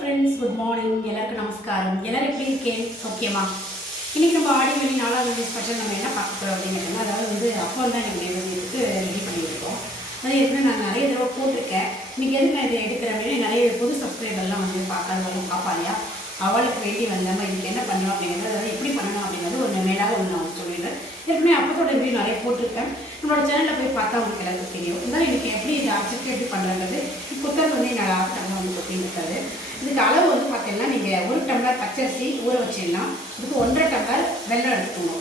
Friends good morning எல்லாருக்கும் நமஸ்காரம். எல்லாரும் எப்படி இருக்கேன் ஓகேமா இன்றைக்கி நம்ம ஆடி மணி நாலாவது ஸ்பெஷல் நம்ம என்ன பார்க்க போகிறோம் அப்படிங்கிறதுனா அதாவது வந்து அப்போ தான் எனக்கு நைவேத்தியத்துக்கு ரெடி பண்ணியிருக்கோம். அது ஏற்கனவே நான் நிறைய தடவை போட்டிருக்கேன். இன்றைக்கி எதுக்கு நான் இதை எடுக்கிறேன் அப்படின்னு நிறைய புது சப்ஸ்கிரைபர்லாம் வந்து பார்க்காதவங்களும் பார்ப்பாரியா அவளுக்கு வேண்டி வந்தாமல் இதுக்கு என்ன பண்ணணும் அப்படிங்கிறது அதாவது எப்படி பண்ணணும் அப்படிங்கிறது ஒரு மேலாக ஒன்று நான் சொல்லிடுறேன். ஏற்கனவே அப்பத்தோட எப்படி நிறைய போட்டிருக்கேன். நம்மளோட சேனலில் போய் பார்த்தா உங்களுக்கு எல்லாருக்கும் தெரியும். இருந்தாலும் எனக்கு எப்படி இதை அக்செப்ட் எப்படி பண்ணுறது புத்தகம் வந்து என்னோட ஆட்டம் வந்து கொட்டின்னு இருக்காது இதுக்கு அளவு வந்து பார்த்தீங்கன்னா நீங்கள் ஒரு டம்ளர் பச்சரிசி ஊற வச்சிடலாம். இதுக்கு ஒன்றரை டம்ளர் வெல்லம் எடுத்துக்கோங்க.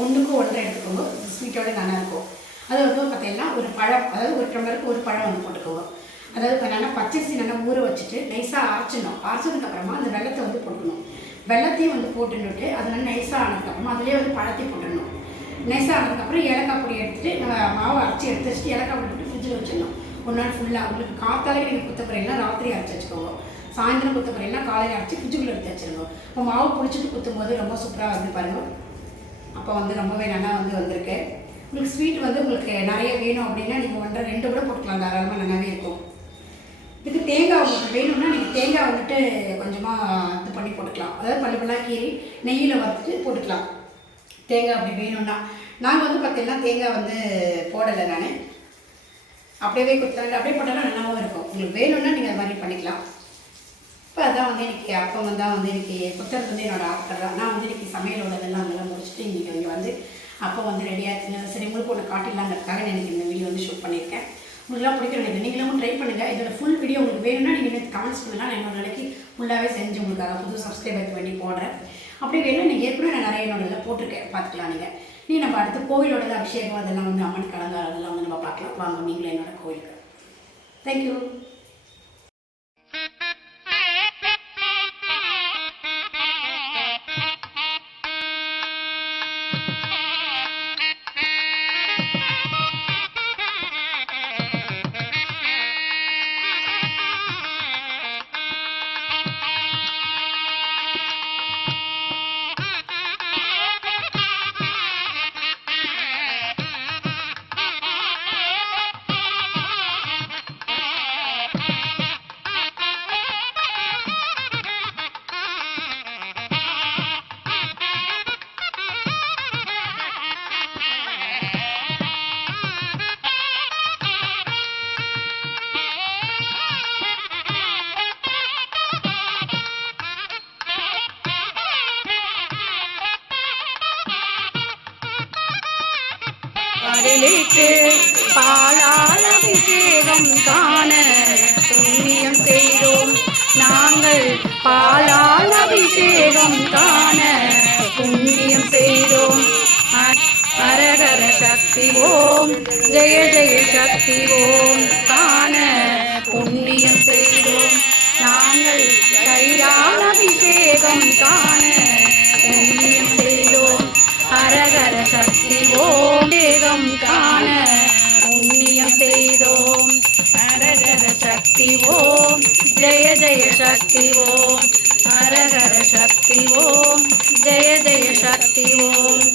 ஒன்றுக்கு ஒன்றரை எடுத்துக்கோங்க. ஸ்வீட்டோட நல்லாயிருக்கும் அது வந்து பார்த்தீங்கன்னா ஒரு பழம் அதாவது ஒரு டம்ளருக்கு ஒரு பழம் வந்து போட்டுக்கோங்க. அதாவது இப்போ நல்லா பச்சரிசி நல்லா ஊற வச்சுட்டு நைஸாக அரைச்சிடணும். அரைச்சதுக்கப்புறமா அந்த வெள்ளத்தை வந்து போட்டுக்கணும். வெள்ளத்தையும் வந்து போட்டுன்னுட்டு அது நல்லா நைஸாக ஆனதுக்கப்புறமா அதுலேயே வந்து பழத்தையும் போட்டுடணும். நைஸாக ஆனதுக்கப்புறம் ஏலக்காய் பொடி எடுத்துகிட்டு நம்ம மாவு அரைச்சி எடுத்து வச்சுட்டு ஏலக்காய் பொடி போட்டு ஃப்ரிட்ஜில் வச்சிடணும். ஒரு நாள் ஃபுல்லாக உங்களுக்கு காத்தாலே நீங்கள் குத்த போகிறீங்கன்னா ராத்திரி அரைச்சி வச்சுக்கோங்க. சாயந்தரம் குத்த போகிறீங்கன்னா காலையில் அரைச்சி ஃப்ரிட்ஜுக்குள்ளே எடுத்து வச்சிருங்க இப்போ மாவு பிடிச்சிட்டு குத்தும்போது ரொம்ப சூப்பராக வந்து பாருங்கள் அப்போ வந்து ரொம்பவே நல்லா வந்து வந்திருக்கு. உங்களுக்கு ஸ்வீட் வந்து உங்களுக்கு நிறைய வேணும் அப்படின்னா நீங்கள் ஒன்றரை ரெண்டு கூட போட்டுக்கலாம். தாராளமாக நல்லாவே இருக்கும். இதுக்கு தேங்காய் உங்களுக்கு வேணும்னா நீங்கள் தேங்காய் வந்துட்டு கொஞ்சமாக இது பண்ணி போட்டுக்கலாம். அதாவது பல்லு பல்லாக கீறி நெய்யில் வறுத்துட்டு போட்டுக்கலாம். தேங்காய் அப்படி வேணும்னா. நாங்கள் வந்து பார்த்திங்கன்னா தேங்காய் வந்து போடலை நான். அப்படியே கொடுத்தாங்க அப்படியே போட்டாலும் நல்லாவும் இருக்கும். உங்களுக்கு வேணும்னா நீங்கள் அது மாதிரி பண்ணிக்கலாம். இப்போ அதான் வந்து இன்றைக்கி அப்போ தான் வந்து எனக்கு புத்தகத்து வந்து என்னோடய ஆட்கள் தான். நான் வந்து இன்றைக்கி சமையலோடதெல்லாம் அதெல்லாம் முடிச்சுட்டு இன்றைக்கி இங்கே வந்து அப்போ வந்து ரெடியாக இருக்குங்க சரி உங்களுக்கு ஒன்று காட்டிடலாங்கிறதுக்காக நான் இன்னைக்கு இந்த வீடியோ வந்து ஷூட் பண்ணியிருக்கேன். உங்களுக்குலாம் பிடிக்கும் நினைக்கிறேன். நீங்களும் ட்ரை பண்ணுங்கள் இதோட ஃபுல் வீடியோ உங்களுக்கு வேணும்னா நீங்கள் எனக்கு கமெண்ட்ஸ் பண்ணலாம் நான் இன்னொரு நிலைக்கு ஃபுல்லாகவே செஞ்சு உங்களுக்காக புது சப்ஸ்கிரைபருக்கு வேண்டி போடுறேன். அப்படி வேணும் நீங்கள் ஏற்கனவே நான் நிறைய என்னோட இதில் போட்டிருக்கேன். பார்த்துக்கலாம் நீங்கள் நீ நம்ம அடுத்து கோவிலோட அபிஷேகம் அதெல்லாம் வந்து அம்மன் கலங்காரம் அதெல்லாம் வந்து நம்ம பார்க்கலாம். வாங்க நீங்களே என்னோட கோவிலுக்கு. தேங்க்யூ அருளிக்கு பாலால் அபிஷேகம் காண புண்ணியம் செய்தோம். நாங்கள் பாலால் அபிஷேகம் காண புண்ணியம் செய்தோம். அ- அரகர சக்தி ஓம் ஜெய ஜெய சக்தி ஓம் காண புண்ணியம் செய்தோம். நாங்கள் கையால் அபிஷேகம் காண புண்ணியம் செய்தோம். அரகர சக்தி சக்தி ஓம். ஹரஹர சக்தி ஓம். ஜெய ஜெய சக்தி ஓம்.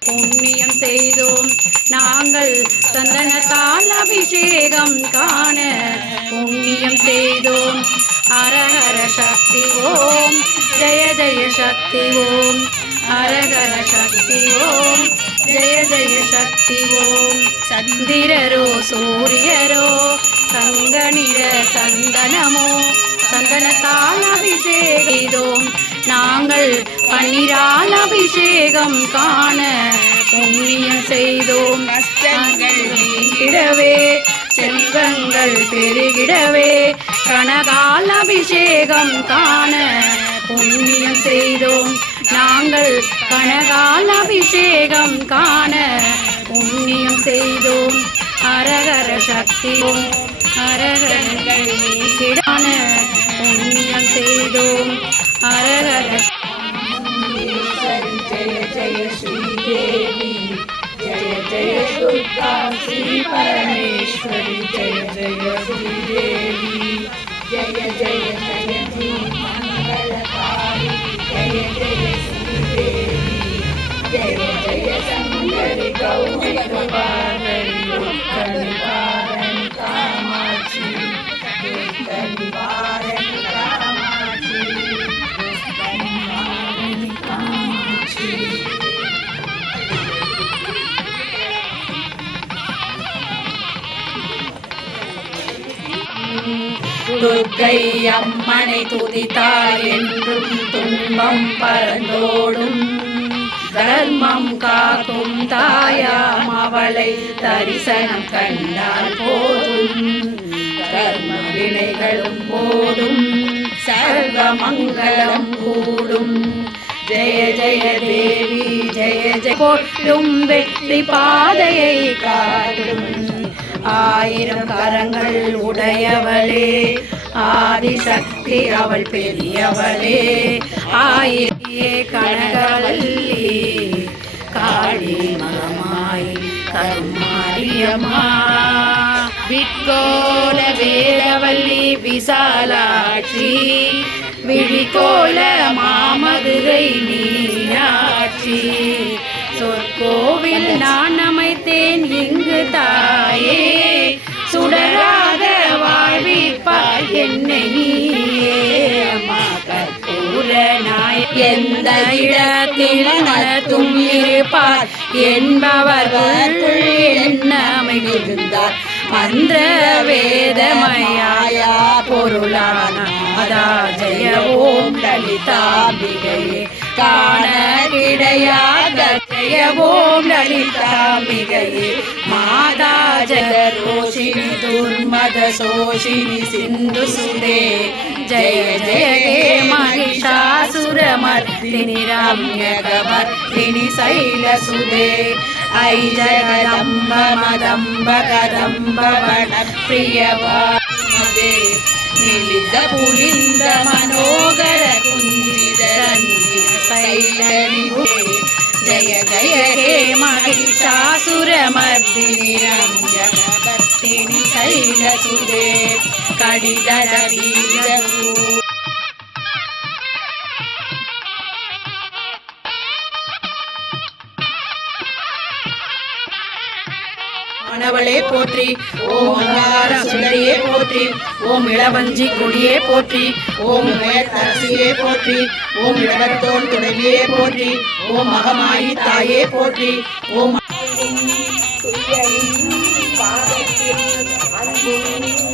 புண்ணியம் செய்தோம். நாங்கள் சந்தனத்தால் அபிஷேகம் காண புண்ணியம் செய்தோம். அரஹர சக்தி ஓம். ஜெய ஜெய சக்தி ஓம். அரஹர சக்தி ஓம். ஜெய ஜெய சக்தி ஓம். சந்திரரோ சூரியரோ தங்க நிற சந்தனமோ சந்தனத்தால் அபிஷேகிதோம் நாங்கள் பன்னிரால் அபிஷேகம் காண புண்ணியம் செய்தோம். கஷ்டங்கள் நீங்கிடவே செல்வங்கள் பெருகிடவே கனகால் அபிஷேகம் காண புண்ணியம் செய்தோம். நாங்கள் கனகால் அபிஷேகம் காண புண்ணியம் செய்தோம். அரகர சக்தி ஓம். அரகரசிடான புண்ணியம் செய்தோம். அரகர ஜய ஜய துர்க்கை அம்மனை துதித்தால் என்றும் துன்பம் பறந்தோடும் தர்மம் காக்கும் தாயாம் அவளை தரிசனம் கண்டால் போதும். கர்ம வினைகளும் போதும். சர்வ மங்களம் கூடும். ஜெய ஜெய தேவி ஜெய ஜெய. கொட்டும் வெற்றி பாதையை காட்டும். ஆயிரம் கரங்கள் உடையவளே. ஆதிசக்தி அவள் பெரியவளே. ஆயிரே கனகவல்லி. காளி மகமாய் கருமாரியம்மா விட்கோல வேலவல்லி விசாலாட்சி. விழிகோல மாமதுரை மீனாட்சி. சொற்கோவில் நான் அமைத்தேன் இங்கு தாயே. சுடராத வாழ்விப்பாய் என்னை எந்த இடத்தில் நடத்தும் இருப்பார். என்பவர்களுக்குள் என்னமை மிகுந்தார் மந்திர வேதமயாயா பொருளானார். அதா ஜெய ஓம் லலிதாம்பிகையே காண கிடையாத ஜெய ஓம் லலிதாம்பிகையே மாதா ஜெகரோஷினி துர்மத சோஷினி சிந்து சுதே ஜெய ஜெய ஹே महिषासुरमर्दिनि रम्यकवर्दिनि शैलसुदे ऐ जगदम्ब मदम्ब कदम्ब वनप्रियवामदे मिलित पुलिन्द मनोगर कुञ्जित शैलनिभे जय जय हे महिषासुरमर्दिनि रम्यकवर्दिनि शैलसुदे कडिदर बीजकू மாணவளே போற்றி. ஓம் அங்கார சுந்தரியே போற்றி. ஓம் இளவஞ்சி கொடியே போற்றி. ஓம் வேத்தரசியே போற்றி. ஓம் இடவத்தோன் துணைவியே போற்றி. ஓம் மகமாயி தாயே போற்றி. ஓம் ஆதிகளூரின்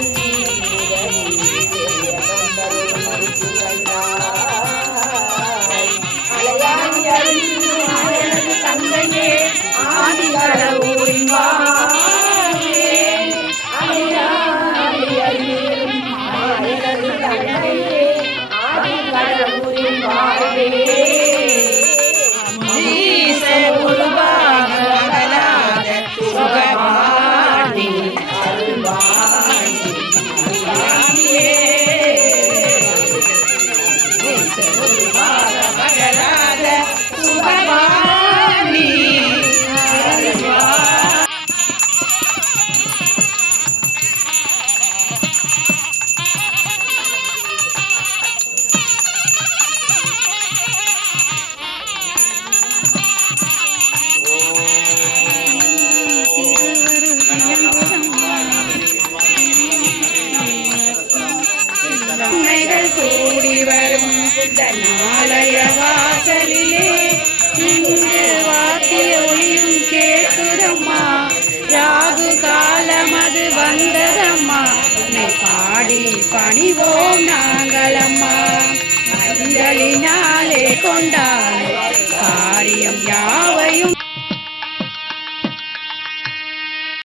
பணிவோம் நாங்களம்மா. மஞ்சளினாலே கொண்டாடு காரியம் யாவையும்